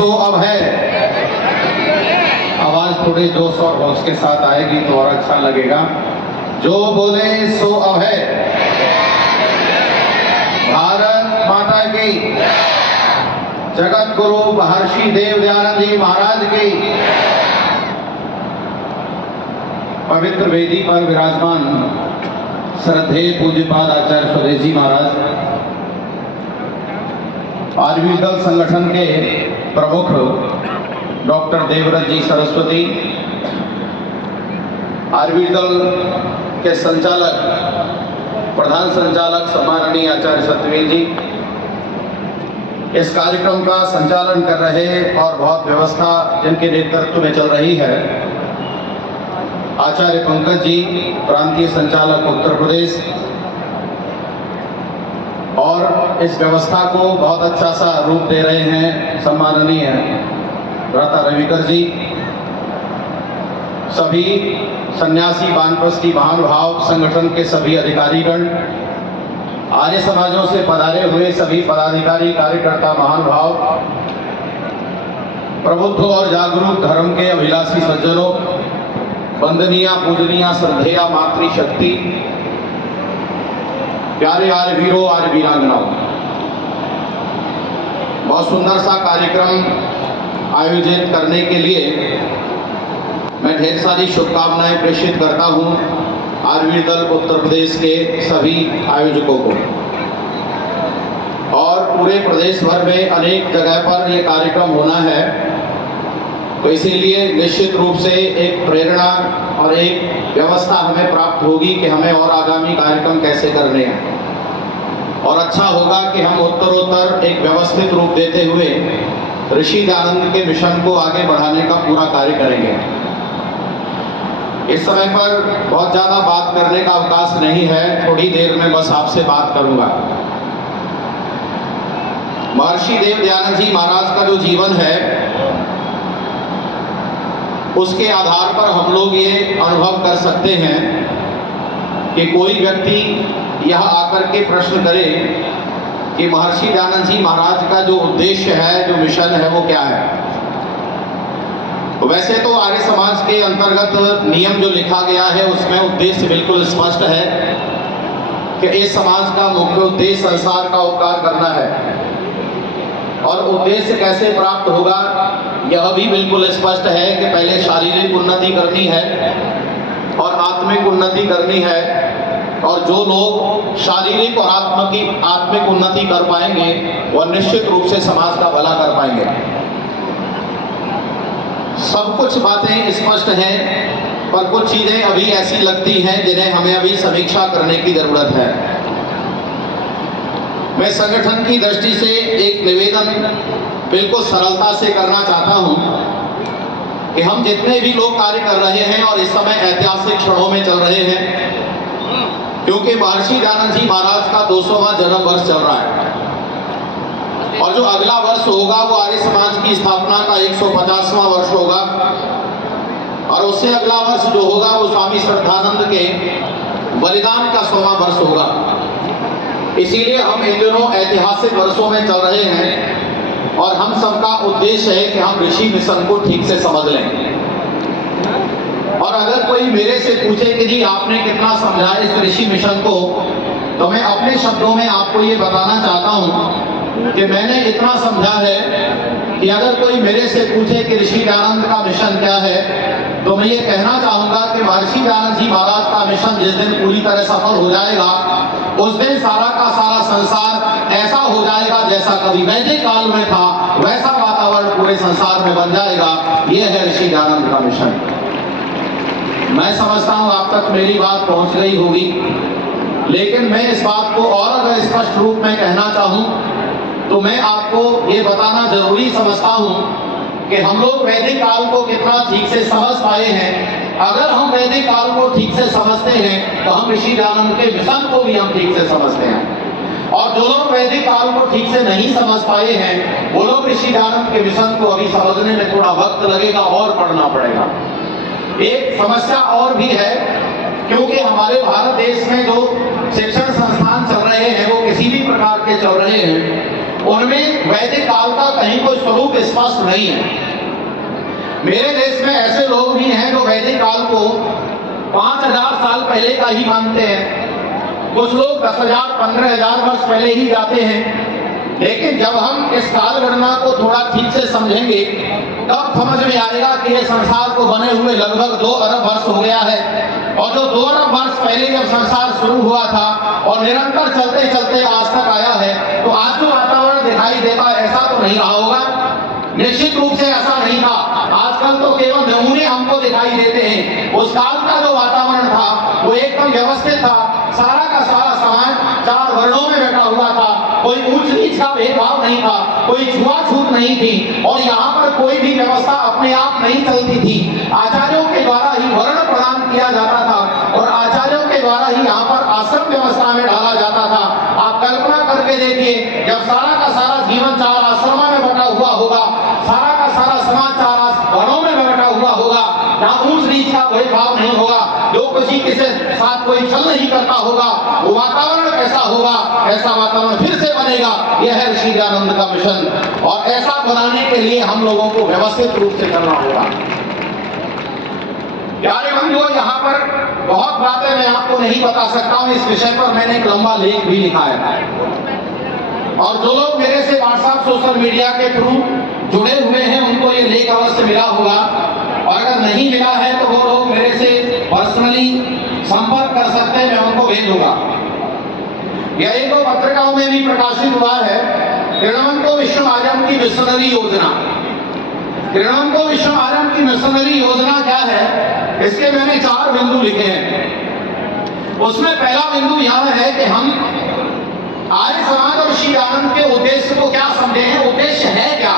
सो अब है। आवाज थोड़े जोश और होश के साथ आएगी तो और अच्छा लगेगा। जो बोले सो अब है। भारत माता की, जगत गुरु महर्षि देव दयानंद जी महाराज की। पवित्र वेदी पर विराजमान श्रद्धेय पूज्यपाद आचार्य स्वदेश जी महाराज, आर्वी दल संगठन के प्रमुख डॉक्टर देवव्रत जी सरस्वती, आर्वी दल के संचालक प्रधान संचालक सम्माननीय आचार्य सत्यवीर जी, इस कार्यक्रम का संचालन कर रहे और बहुत व्यवस्था जिनके नेतृत्व में चल रही है आचार्य पंकज जी, प्रांतीय संचालक उत्तर प्रदेश, और इस व्यवस्था को बहुत अच्छा सा रूप दे रहे हैं सम्माननीय भ्राता रविकर जी, सभी सन्यासी वानप्रस्थी महानुभाव संगठन के सभी अधिकारीगण, आर्य समाजों से पधारे हुए सभी पदाधिकारी कार्यकर्ता महानुभाव, प्रबुद्ध और जागरूक धर्म के अभिलाषी सज्जनों, वंदनीय पूजनीय श्रद्धेया मातृशक्ति, प्यारे आर्य वीरों आर्य वीरांगनाओं, बहुत सुंदर सा कार्यक्रम आयोजित करने के लिए मैं ढेर सारी शुभकामनाएं प्रेषित करता हूं आर्वी दल उत्तर प्रदेश के सभी आयोजकों को। और पूरे प्रदेश भर में अनेक जगह पर यह कार्यक्रम होना है, तो इसीलिए निश्चित रूप से एक प्रेरणा और एक व्यवस्था हमें प्राप्त होगी कि हमें और आगामी कार्यक्रम कैसे करने हैं। और अच्छा होगा कि हम उत्तरोत्तर एक व्यवस्थित रूप देते हुए ऋषि दयानंद के मिशन को आगे बढ़ाने का पूरा कार्य करेंगे। इस समय पर बहुत ज़्यादा बात करने का अवकाश नहीं है, थोड़ी देर में बस आपसे बात करूंगा। महर्षि देव दयानंद जी महाराज का जो जीवन है उसके आधार पर हम लोग ये अनुभव कर सकते हैं कि कोई व्यक्ति यह आकर के प्रश्न करे कि महर्षि दयानंद जी महाराज का जो उद्देश्य है, जो मिशन है, वो क्या है। वैसे तो आर्य समाज के अंतर्गत नियम जो लिखा गया है उसमें उद्देश्य बिल्कुल स्पष्ट है कि इस समाज का मुख्य उद्देश्य संसार का उपकार करना है। और उद्देश्य कैसे प्राप्त होगा यह भी बिल्कुल स्पष्ट है कि पहले शारीरिक उन्नति करनी है और आत्मिक उन्नति करनी है। और जो लोग शारीरिक और आत्मिक उन्नति कर पाएंगे वह निश्चित रूप से समाज का भला कर पाएंगे। सब कुछ बातें स्पष्ट हैं, पर कुछ चीजें अभी ऐसी लगती हैं जिन्हें हमें अभी समीक्षा करने की जरूरत है। मैं संगठन की दृष्टि से एक निवेदन बिल्कुल सरलता से करना चाहता हूं कि हम जितने भी लोग कार्य कर रहे हैं और इस समय ऐतिहासिक क्षणों में चल रहे हैं, क्योंकि महर्षि दयानंद जी महाराज का 200वां जन्म वर्ष चल रहा है और जो अगला वर्ष होगा वो आर्य समाज की स्थापना का 150वां वर्ष होगा और उससे अगला वर्ष जो होगा वो स्वामी श्रद्धानंद के बलिदान का 100वां वर्ष होगा। इसीलिए हम इन दिनों ऐतिहासिक वर्षों में चल रहे हैं और हम सबका उद्देश्य है कि हम ऋषि मिशन को ठीक से समझ लें। और अगर कोई मेरे से पूछे कि जी आपने कितना समझा इस ऋषि मिशन को, तो मैं अपने शब्दों में आपको ये बताना चाहता हूँ कि मैंने इतना समझा है कि अगर कोई मेरे से पूछे कि ऋषि दयानंद का मिशन क्या है, तो मैं ये कहना चाहूँगा कि महर्षि दयानंद जी महाराज का मिशन जिस दिन पूरी तरह सफल हो जाएगा उस दिन सारा का सारा संसार ऐसा हो जाएगा जैसा कभी वैदिक काल में था, वैसा वातावरण पूरे संसार में बन जाएगा। ये है ऋषि दयानंद का मिशन। मैं समझता हूँ आप तक मेरी बात पहुंच गई होगी, लेकिन मैं इस बात को और अगर स्पष्ट रूप में कहना चाहूँ तो मैं आपको ये बताना जरूरी समझता हूँ कि हम लोग वैदिक काल को कितना ठीक से समझ पाए हैं। अगर हम वैदिक काल को ठीक से समझते हैं तो हम ऋषि दयानंद के मिशन को भी हम ठीक से समझते हैं। और जो लोग वैदिक काल को ठीक से नहीं समझ पाए हैं वो लोग ऋषि दयानंद के मिशन को अभी समझने में थोड़ा वक्त लगेगा और पढ़ना पड़ेगा। एक समस्या और भी है, क्योंकि हमारे भारत देश में जो शिक्षण संस्थान चल रहे हैं वो किसी भी प्रकार के चल रहे हैं, उनमें वैदिक काल का कहीं कोई स्वरूप स्पष्ट नहीं है। मेरे देश में ऐसे लोग भी हैं जो वैदिक काल को 5000 साल पहले का ही मानते हैं, कुछ लोग 10,000 15,000 वर्ष पहले ही जाते हैं। लेकिन जब हम इस काल गणना को थोड़ा ठीक से समझेंगे तब समझ में आएगा कि ये संसार को बने हुए लगभग 2 अरब वर्ष हो गया है, और जो 2 अरब वर्ष पहले जब संसार शुरू हुआ था और निरंतर चलते चलते आज तक आया है, तो आज जो वातावरण दिखाई देता ऐसा तो नहीं रहा होगा, निश्चित रूप से ऐसा नहीं था। आजकल तो केवल नमूने हमको दिखाई देते हैं। उस काल का जो वातावरण था वो एकदम व्यवस्थित था, सारा का सारा समाज 4 वर्णों में बैठा हुआ था, कोई ऊंच नीच का भेदभाव नहीं था, कोई छुआछूत नहीं थी, और यहाँ पर कोई भी व्यवस्था अपने आप नहीं चलती थी। आचार्यों के द्वारा ही वर्ण प्रदान किया जाता था और आचार्यों के द्वारा ही यहाँ पर आश्रम व्यवस्था में डाला जाता था। आप कल्पना करके देखिए, जब सारा का सारा जीवन 4 आश्रमों में बटा हुआ होगा, सारा का सारा समाज 4 वर्णों में बैठा हुआ होगा, जहाँ ऊंच नीच का भेदभाव नहीं होगा, जो किसी के साथ कोई छल नहीं करता होगा, वो वातावरण कैसा होगा, ऐसा वातावरण फिर से बनेगा। यह है ऋषि दयानंद का मिशन, और ऐसा बनाने के लिए हम लोगों को व्यवस्थित रूप से करना होगा। प्यारे बंधुओं, यहाँ पर बहुत बातें मैं आपको नहीं बता सकता हूँ। इस विषय पर मैंने एक लंबा लेख भी लिखा है, और जो लोग मेरे से व्हाट्सएप सोशल मीडिया के थ्रू जुड़े हुए हैं उनको ये लेख अवश्य मिला होगा, और अगर नहीं मिला है तो वो लोग मेरे से पर्सनली संपर्क कर सकते हैं, मैं उनको भेज दूंगा। यह एक 2 पत्रिकाओं में भी प्रकाशित हुआ है, त्रिणवंतो विश्वमार्यम की मिशनरी योजना। त्रिणवंतो विश्वमार्यम की मिशनरी योजना क्या है, इसके मैंने 4 बिंदु लिखे हैं। उसमें पहला बिंदु यह है कि हम आर्य समाज और श्री दयानंद के उद्देश्य को क्या समझे हैं, उद्देश्य है क्या,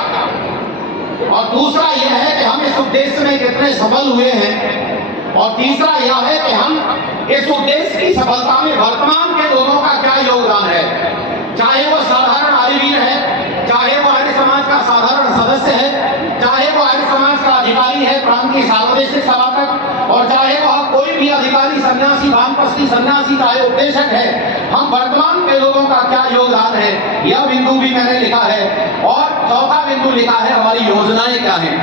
और दूसरा यह है कि हम इस उद्देश्य में कितने सफल हुए हैं, और तीसरा यह है कि हम इस उद्देश्य की सफलता में वर्तमान के लोगों का क्या योगदान है, चाहे वो साधारण आर्यवीर है, चाहे वो आर्य समाज का साधारण सदस्य है, चाहे वो आर्य समाज का अधिकारी है, प्रांतीय सार्वदेशिक सभासद, और चाहे वह कोई भी अधिकारी, सन्यासी, वानप्रस्थी सन्यासी, चाहे उपदेशक है, हम वर्तमान के लोगों का क्या योगदान है, यह बिंदु भी मैंने लिखा है। और चौथा बिंदु लिखा है हमारी योजनाएं क्या हैं,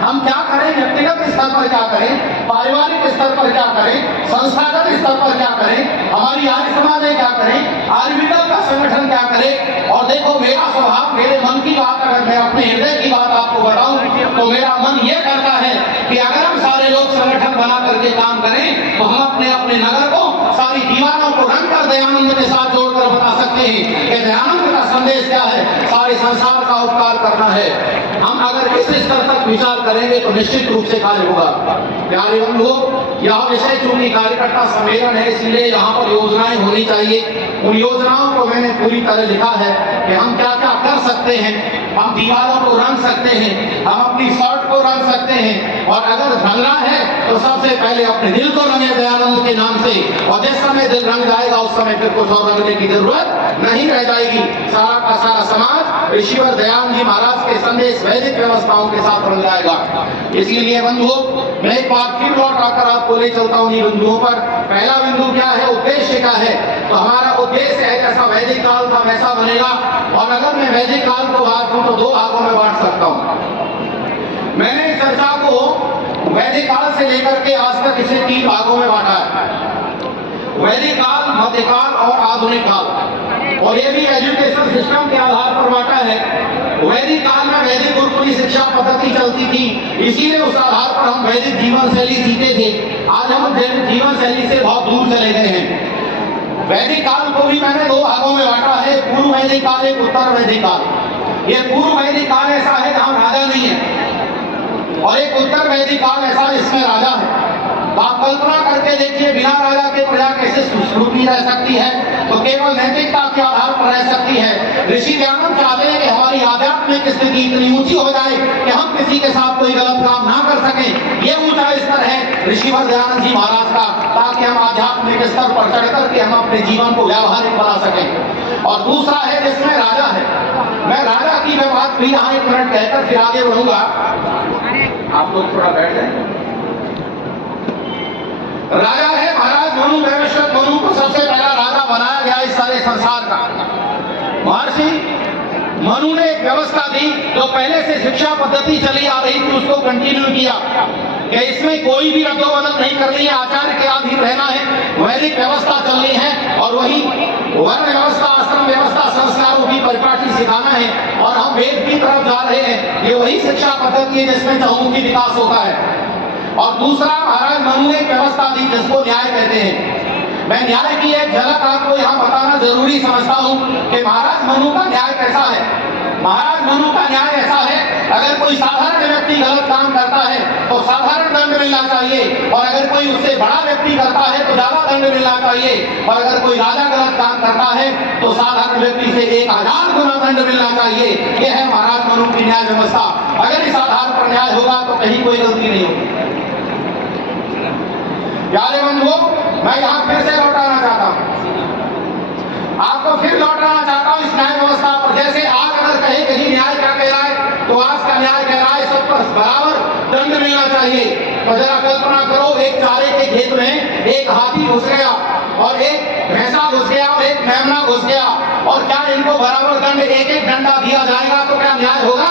हम क्या करें, व्यक्तिगत स्तर पर क्या करें, पारिवारिक स्तर पर क्या करें, संस्थागत स्तर पर क्या करें, हमारी आर्य समाज में क्या करें, आर्यविदल का संगठन क्या करे। और देखो, मेरा स्वभाव, मेरे मन की बात अगर मैं अपने हृदय की बात आपको बताऊं तो मेरा मन ये करता है कि अगर हम सारे लोग संगठन बना करके काम करें तो हम अपने अपने नगर को, सारी दीवारों को रंग कर दयानंद के साथ जोड़कर बता सकते हैं कि दयानंद का संदेश क्या है, सारे संसार का उपकार करना है। हम अगर इस स्तर तक विचार करेंगे तो निश्चित रूप से कार्य होगा। प्यारे बंधुओं, यह विषय चूंकि कार्यकर्ता सम्मेलन है, इसलिए यहाँ पर योजनाएं होनी चाहिए। उन योजनाओं को मैंने पूरी तरह लिखा है कि हम क्या क्या कर सकते हैं। हम दीवारों को रंग सकते हैं, हम अपनी शर्ट को रंग सकते हैं, और अगर रंगना है तो सबसे पहले अपने दिल को रंगे दयानंद के नाम से, और जिस समय दिल रंग जाएगा उस समय फिर कुछ और रंगने की जरूरत नहीं रह जाएगी। सारा का सारा समाज ऋषिवर दयानंद जी महाराज के संदेश, वैदिक व्यवस्थाओं के साथ रंग जाएगा। इसीलिए बंधुओं, मैं एक बार फिर लौट आकर आपको ले चलता हूँ इन बिंदुओं पर। पहला बिंदु क्या है, उद्देश्य क्या है, तो हमारा उद्देश्य है जैसा वैदिक काल था वैसा बनेगा। और अगर मैं वैदिक काल को बात करूं तो 2 भागों में बांट सकता हूं। मैंने इस चर्चा को वैदिक काल से लेकर के आज तक इसे 3 भागों में बांटा है, वैदिक काल, मध्यकाल और आधुनिक काल, और ये भी एजुकेशन सिस्टम के आधार पर बांटा है। वैदिक काल में वैदिक गुरुकुली शिक्षा पद्धति चलती थी, इसीलिए उस आधार पर हम वैदिक जीवन शैली जीते थे। आज हम जीवन शैली से बहुत दूर चले गए हैं। वैदिक काल को भी मैंने 2 भागों में बांटा है, पूर्व वैदिक काल, एक उत्तर वैदिक काल। ये पूर्व वैदिक काल ऐसा है जहाँ राजा नहीं है, और एक उत्तर वैदिक काल ऐसा जिसमें राजा है। आप कल्पना करके देखिए, बिना राजा के प्रजा कैसे सुश्रुति रह सकती है, तो केवल नैतिकता के आधार पर रह सकती है। ऋषि दयानंद चाहते हैं कि हमारी आध्यात्मिक स्थिति इतनी ऊंची हो जाए कि हम किसी के साथ कोई गलत काम ना कर सकें। ये ऊंचा स्तर है ऋषिवर दयानंद जी महाराज का, ताकि हम आध्यात्मिक स्तर पर चढ़ करके हम अपने जीवन को व्यावहारिक बना सकें। और दूसरा है जिसमें राजा है। मैं राजा की मैं बात भी यहाँ 1 मिनट कहकर फिर आगे बढ़ूंगा। आप लोग थोड़ा बैठ जाए। राजा है महाराज मनु, वैवस्वत मनु को सबसे पहला राजा बनाया गया इस सारे संसार का। महर्षि मनु ने एक व्यवस्था दी जो पहले से शिक्षा पद्धति चली आ रही थी, उसको कंटिन्यू किया कि इसमें कोई भी रद्दोबदल नहीं करनी है, आचार्य के अधीन रहना है, वैदिक व्यवस्था चलनी है और वही वर्ण व्यवस्था, आश्रम व्यवस्था, संस्कारों की परिपाटी सिखाना है। और हम वेद की तरफ जा रहे हैं, ये वही शिक्षा पद्धति है जिसमें चहुमुखी विकास होता है। और दूसरा, महाराज मनु ने एक व्यवस्था दी जिसको न्याय कहते हैं। मैं न्याय की एक झलक आपको यहाँ बताना जरूरी समझता हूँ कि महाराज मनु का न्याय कैसा है। महाराज मनु का न्याय ऐसा है, अगर कोई साधारण व्यक्ति गलत काम करता है तो साधारण दंड मिलना चाहिए, और अगर कोई उससे बड़ा व्यक्ति करता है तो ज्यादा दंड मिलना चाहिए, और अगर कोई राजा गलत काम करता है तो साधारण व्यक्ति से 1000 गुना दंड मिलना चाहिए। यह है महाराज मनु की न्याय व्यवस्था। अगर इस आधार पर न्याय होगा तो कहीं कोई गलती नहीं होगी। प्यारे बंधुओं, मैं यहाँ फिर से लौटाना चाहता हूँ, आपको फिर लौटाना चाहता हूँ इस न्याय व्यवस्था पर। जैसे आज अगर कहीं कहीं न्याय क्या कह रहा है, तो आज का न्याय कह रहा है सब पर बराबर दंड मिलना चाहिए। तो जरा कल्पना करो, एक चारे के खेत में एक हाथी घुस गया और एक भैंसा घुस गया और एक मेमना घुस गया, और क्या इनको बराबर दंड एक एक डंडा दिया जाएगा तो क्या न्याय होगा?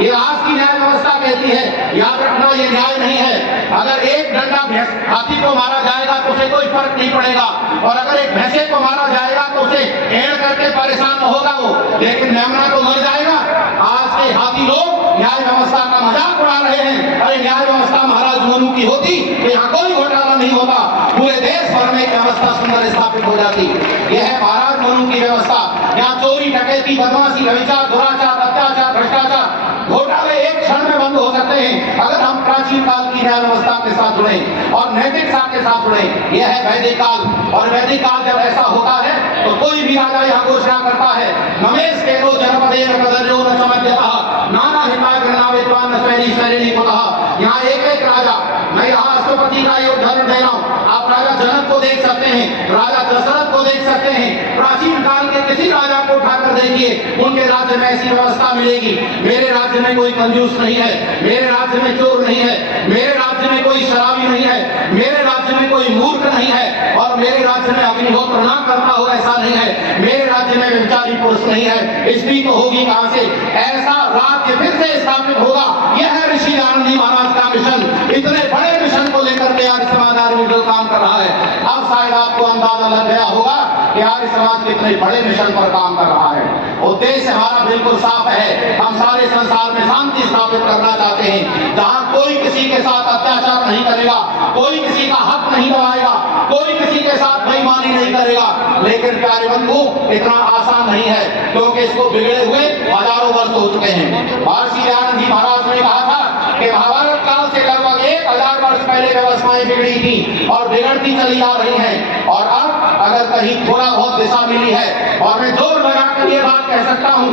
ये आज की न्याय व्यवस्था कहती है। याद रखना, ये न्याय नहीं है। अगर एक डंडा हाथी को मारा जाएगा तो उसे कोई फर्क नहीं पड़ेगा, और अगर एक भैंसे को मारा जाएगा तो उसे हेड़ करके परेशान न होगा वो, लेकिन मेमना तो मर जाएगा। आज के हाथी लोग न्याय व्यवस्था का मजाक उड़ा रहे हैं। अरे न्याय व्यवस्था महाराज मनु की होती तो यहाँ कोई घोटाला नहीं होता, पूरे देश भर में व्यवस्था सुंदर स्थापित हो जाती। यह है महाराज मनु की व्यवस्था। यहाँ चोरी, डकैती, बदमाशी, व्यभिचार, दुराचार, अत्याचार, भ्रष्टाचार, घोटाले एक क्षण में बंद हो सकते हैं अगर हम प्राचीन काल की न्याय व्यवस्था के साथ जुड़े और नैतिकता के साथ जुड़े। यह है वैदिक काल, और वैदिक काल जब ऐसा होता है तो कोई भी राजा यहाँ घोषणा करता है, ममेश केरो जनपदे न कदर्यो न समझता नाना हिताय गणना विद्वान न स्वैरी स्वैरिणी पुतः। यहाँ एक एक राजा, मैं यहाँ अष्टपति का एक उदाहरण दे रहा हूँ। आप राजा जनक को देख सकते हैं, राजा दशरथ को देख सकते हैं, प्राचीन काल के किसी राजा को उठाकर देखिए, उनके राज्य में ऐसी व्यवस्था मिलेगी। मेरे राज्य में कोई कंजूस नहीं है, मेरे राज्य में चोर नहीं है, मेरे राज्य में कोई शराबी नहीं है, मेरे राज्य में कोई मूर्ख नहीं है, और मेरे राज्य में अग्निहोत्र ना करता हो ऐसा नहीं है, मेरे राज्य में व्यभिचारी पुरुष नहीं है। स्त्री तो होगी कहां से? ऐसा राज्य फिर से स्थापित होगा। यह है ऋषि दयानंद जी महाराज का मिशन। इतने बड़े मिशन को लेकर के आर्य समाज आर्य काम कर रहा है। अब शायद आपको अंदाजा लग गया होगा कि आर्य समाज कितने बड़े मिशन पर काम कर रहा है। उद्देश्य हमारा बिल्कुल साफ है, हम सारे संसार में शांति स्थापित करना चाहते हैं, जहां कोई किसी के साथ अत्याचार नहीं करेगा, कोई किसी का हक नहीं दबाएगा, कोई किसी के साथ बेईमानी नहीं करेगा। लेकिन प्यारे बंधु, इतना आसान नहीं है, क्योंकि इसको बिगड़े हुए हजारों वर्ष हो चुके हैं। महर्षि दयानंद जी महाराज ने कहा था कि महाभारत काल से लगभग 1000 वर्ष पहले व्यवस्थाएं बिगड़ी थी और बिगड़ती चली आ रही हैं, और अब अगर कहीं थोड़ा बहुत दिशा मिली है, और मैं जोर लगाकर ये बात कह सकता हूँ,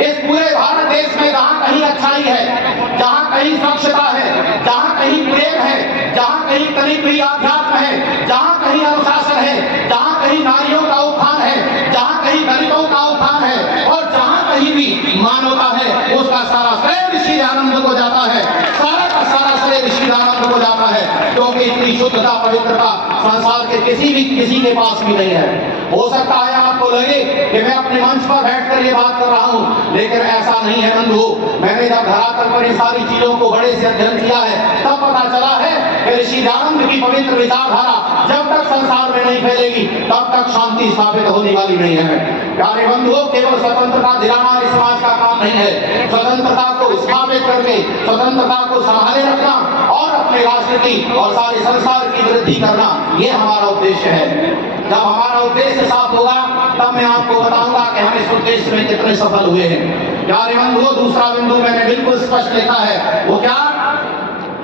इस पूरे भारत देश में जहाँ कहीं अच्छाई है, जहाँ कहीं स्वच्छता है, जहाँ कहीं प्रेम है, जहाँ कहीं करीब भी आध्यात्म है, जहाँ कहीं अनुशासन है, जहाँ कहीं नारियों का उत्थान है, जहाँ कहीं दलितों का उत्थान है, और जहाँ कहीं भी मानवता है, उसका सारा श्रेय ऋषि दयानंद को जाता है, सारा का सारा श्रेय ऋषि दयानंद को जाता है, क्योंकि इतनी शुद्धता, पवित्रता संसार के किसी के पास भी नहीं है। हो सकता है आपको लगे कि मैं अपने मंच पर बैठकर ये बात कर रहा हूँ, लेकिन ऐसा नहीं है बंधु। मैंने जब धरातल पर ये सारी चीजों को बड़े से अध्ययन किया है, तब पता चला है कि ऋषि दयानंद की पवित्र विचारधारा जब तक संसार में नहीं फैलेगी तब तक शांति स्थापित होने वाली नहीं है। प्यारे बंधुओं, केवल स्वतंत्रता दिलाना इस समाज का काम नहीं है। स्वतंत्रता को स्थापित करके स्वतंत्रता को संभाले रखना और अपने राष्ट्र की और सारे संसार की वृद्धि करना, ये हमारा उद्देश्य है। जब हमारा उद्देश्य साफ होगा तब मैं आपको बताऊंगा कि हम इस उद्देश्य में कितने सफल हुए हैं। प्यारे बंधुओं, दूसरा बिंदु मैंने बिल्कुल स्पष्ट लिखा है, वो क्या?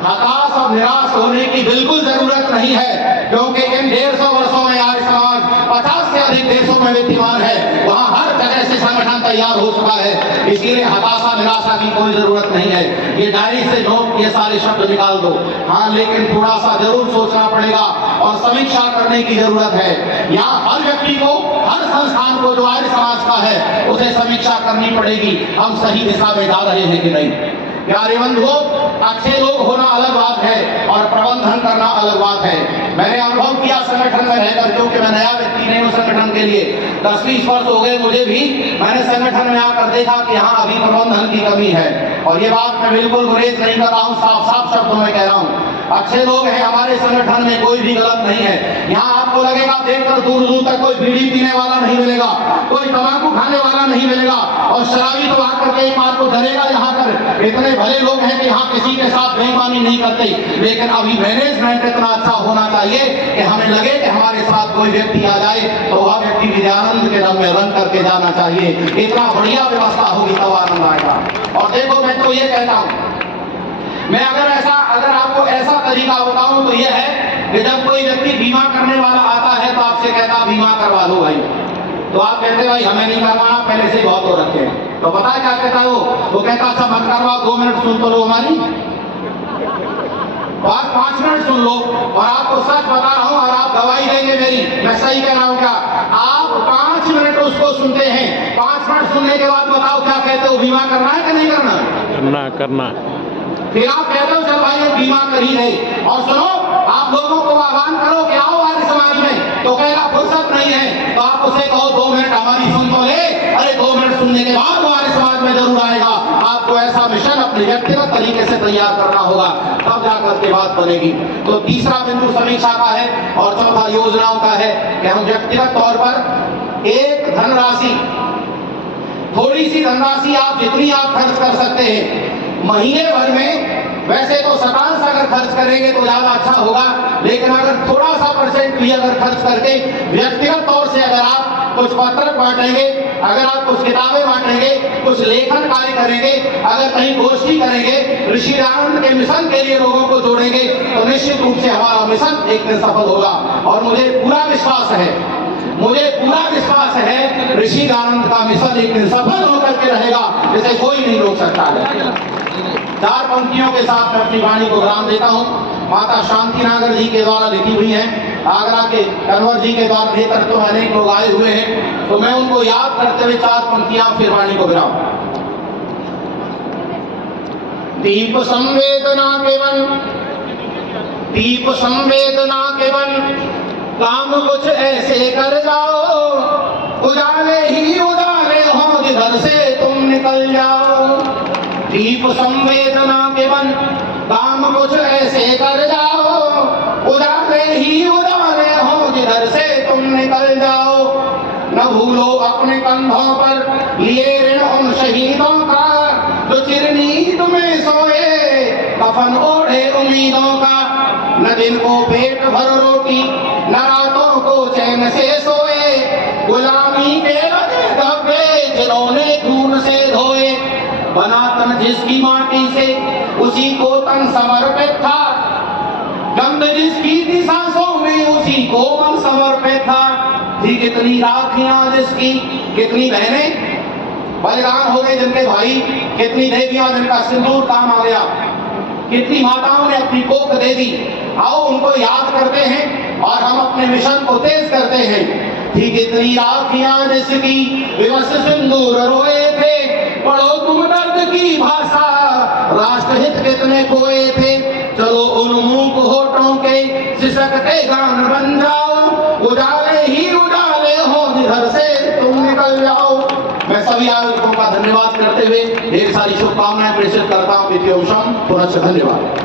हताश और निराश होने की बिल्कुल जरूरत नहीं है, क्योंकि इन 150 वर्षों में आर्य समाज 50 से अधिक देशों में विद्यमान है, वहाँ हर जगह से संगठन तैयार हो चुका है। इसलिए हताशा निराशा की कोई जरूरत नहीं है। ये डायरी से नोट ये सारे शब्द निकाल दो, हाँ, लेकिन थोड़ा सा जरूर सोचना पड़ेगा और समीक्षा करने की जरूरत है। यहाँ हर व्यक्ति को, हर संस्थान को जो आर्य समाज का है, उसे समीक्षा करनी पड़ेगी, हम सही दिशा में जा रहे हैं कि नहीं। प्यारे बंधुओं, अच्छे लोग होना अलग बात है और प्रबंधन करना अलग बात है। मैंने अनुभव किया संगठन में रहकर, क्योंकि मैं नया व्यक्ति नहीं हूँ संगठन के लिए, 10-20 वर्ष हो गए मुझे भी। मैंने संगठन में आकर देखा कि यहाँ अभी प्रबंधन की कमी है, और ये बात मैं बिल्कुल गुरेज नहीं कर रहा हूँ, साफ साफ शब्दों में कह रहा हूँ। अच्छे लोग हैं हमारे संगठन में, कोई भी गलत नहीं है। यहाँ आपको लगेगा देखकर दूर दूर तक कोई बीड़ी पीने वाला नहीं मिलेगा, कोई तंबाकू खाने वाला नहीं मिलेगा, और शराबी तो आकर के एक बात को डरेगा। यहाँ पर इतने भले लोग हैं कि यहाँ किसी के साथ बेईमानी नहीं करते, लेकिन अभी मैनेजमेंट इतना अच्छा होना चाहिए कि हमें लगे कि हमारे साथ कोई व्यक्ति आ जाए तो वह व्यक्ति विजयानंद के रंग में रंग करके जाना चाहिए। इतना बढ़िया व्यवस्था होगी तब आनंद आएगा। और देखो, मैं तो ये कहता हूँ, मैं अगर आपको ऐसा तरीका बताऊं तो यह है कि जब कोई व्यक्ति बीमा करने वाला आता है तो आपसे कहता बीमा करवा लो भाई, तो आप कहते भाई हमें नहीं करवाना, पहले से बहुत हो रखे हैं। तो पता है क्या कहता है वो कहता अच्छा मत करवाओ, 2 मिनट सुन तो लो हमारी बात, 5 मिनट सुन लो। और आपको सच बता रहा हूं, और आप गवाही देंगे मेरी, मैं सही कह रहा हूं क्या? आप 5 मिनट उसको सुनते हैं, 5 मिनट सुनने के बाद बताओ क्या कहते हो, बीमा करना है कि नहीं करना? करना। फिर आप कहते हो चल भाई ये बीमा कर ही नहीं। और सुनो, आप लोगों को आह्वान करो कि आओ आर्य समाज में, तो कहेगा फुर्सत नहीं है, तो आप उसे कहो 2 मिनट हमारी सुन तो ले, अरे 2 मिनट सुनने के बाद वो आर्य समाज में जरूर आएगा। आपको ऐसा मिशन अपने व्यक्तिगत तरीके से तैयार करना होगा, तब जाकर के बात बनेगी। तो तीसरा बिंदु समीक्षा का है, और चौथा योजनाओं का है कि हम व्यक्तिगत तौर पर एक धनराशि, थोड़ी सी धनराशि आप जितनी आप खर्च कर सकते हैं महीने भर में, वैसे तो शतांश अगर खर्च करेंगे तो ज्यादा अच्छा होगा, लेकिन अगर थोड़ा सा % भी अगर खर्च करके व्यक्तिगत तौर से अगर आप कुछ पत्रक बांटेंगे, अगर आप कुछ किताबें बांटेंगे, कुछ लेखन कार्य करेंगे, अगर कहीं गोष्ठी करेंगे, ऋषि दयानंद के मिशन के लिए लोगों को जोड़ेंगे, तो निश्चित रूप से हमारा मिशन एक दिन सफल होगा। और मुझे पूरा विश्वास है ऋषि दयानंद का मिशन एक दिन सफल होकर के रहेगा, जिसे कोई नहीं रोक सकता है। 4 पंक्तियों के साथ मैं अपनी वाणी को विराम देता हूँ। माता शांति नागर जी के द्वारा लिखी हुई है, आगरा के कन्वर जी के द्वारा नेतृत्व में अनेक लोग आए हुए हैं, तो मैं उनको याद करते हुए 4 पंक्तियां फिर वाणी को विराम। दीप संवेदना के वन काम कुछ ऐसे कर जाओ, उजाले ही उजाले हो जिधर से तुम निकल जाओ। दीप संवेदना के वन काम कुछ ऐसे कर जाओ, उजाले ही उजाले हो जिधर से तुम निकल जाओ। न भूलो अपने कंधों पर लिए ऋण उन शहीदों का, जो चिरनीत में सोए कफन ओढ़े उम्मीदों का। न दिन को पेट भर रोटी, न रातों को चैन से सोए, गुलामी के लगे धब्बे जिन्होंने खून से धोए। बना तन जिसकी माटी से उसी को तन समर्पित था, गंध जिसकी थी सांसों में उसी को मन समर्पित था। थी कितनी राखियां जिसकी, कितनी बहनें बलिदान हो गए जिनके भाई, कितनी देवियां जिनका सिंदूर काम आ गया, कितनी माताओं ने अपनी कोख दे दी। आओ उनको याद करते हैं और हम अपने मिशन को तेज करते हैं। थी कितनी राखियां जिसकी विवश सिंदूर रोए थे, पढ़ो तुम दर्द की भाषा, राष्ट्रहित कितने खोए थे। चलो उन मूक होठों के सिसकते गान बन जाओ, उजाले ही उजाले हो जिधर से तुम निकल जाओ। मैं सभी आयोजकों का धन्यवाद करते हुए ढेर सारी शुभकामनाएं प्रेषित करता हूं। पुनश्च धन्यवाद।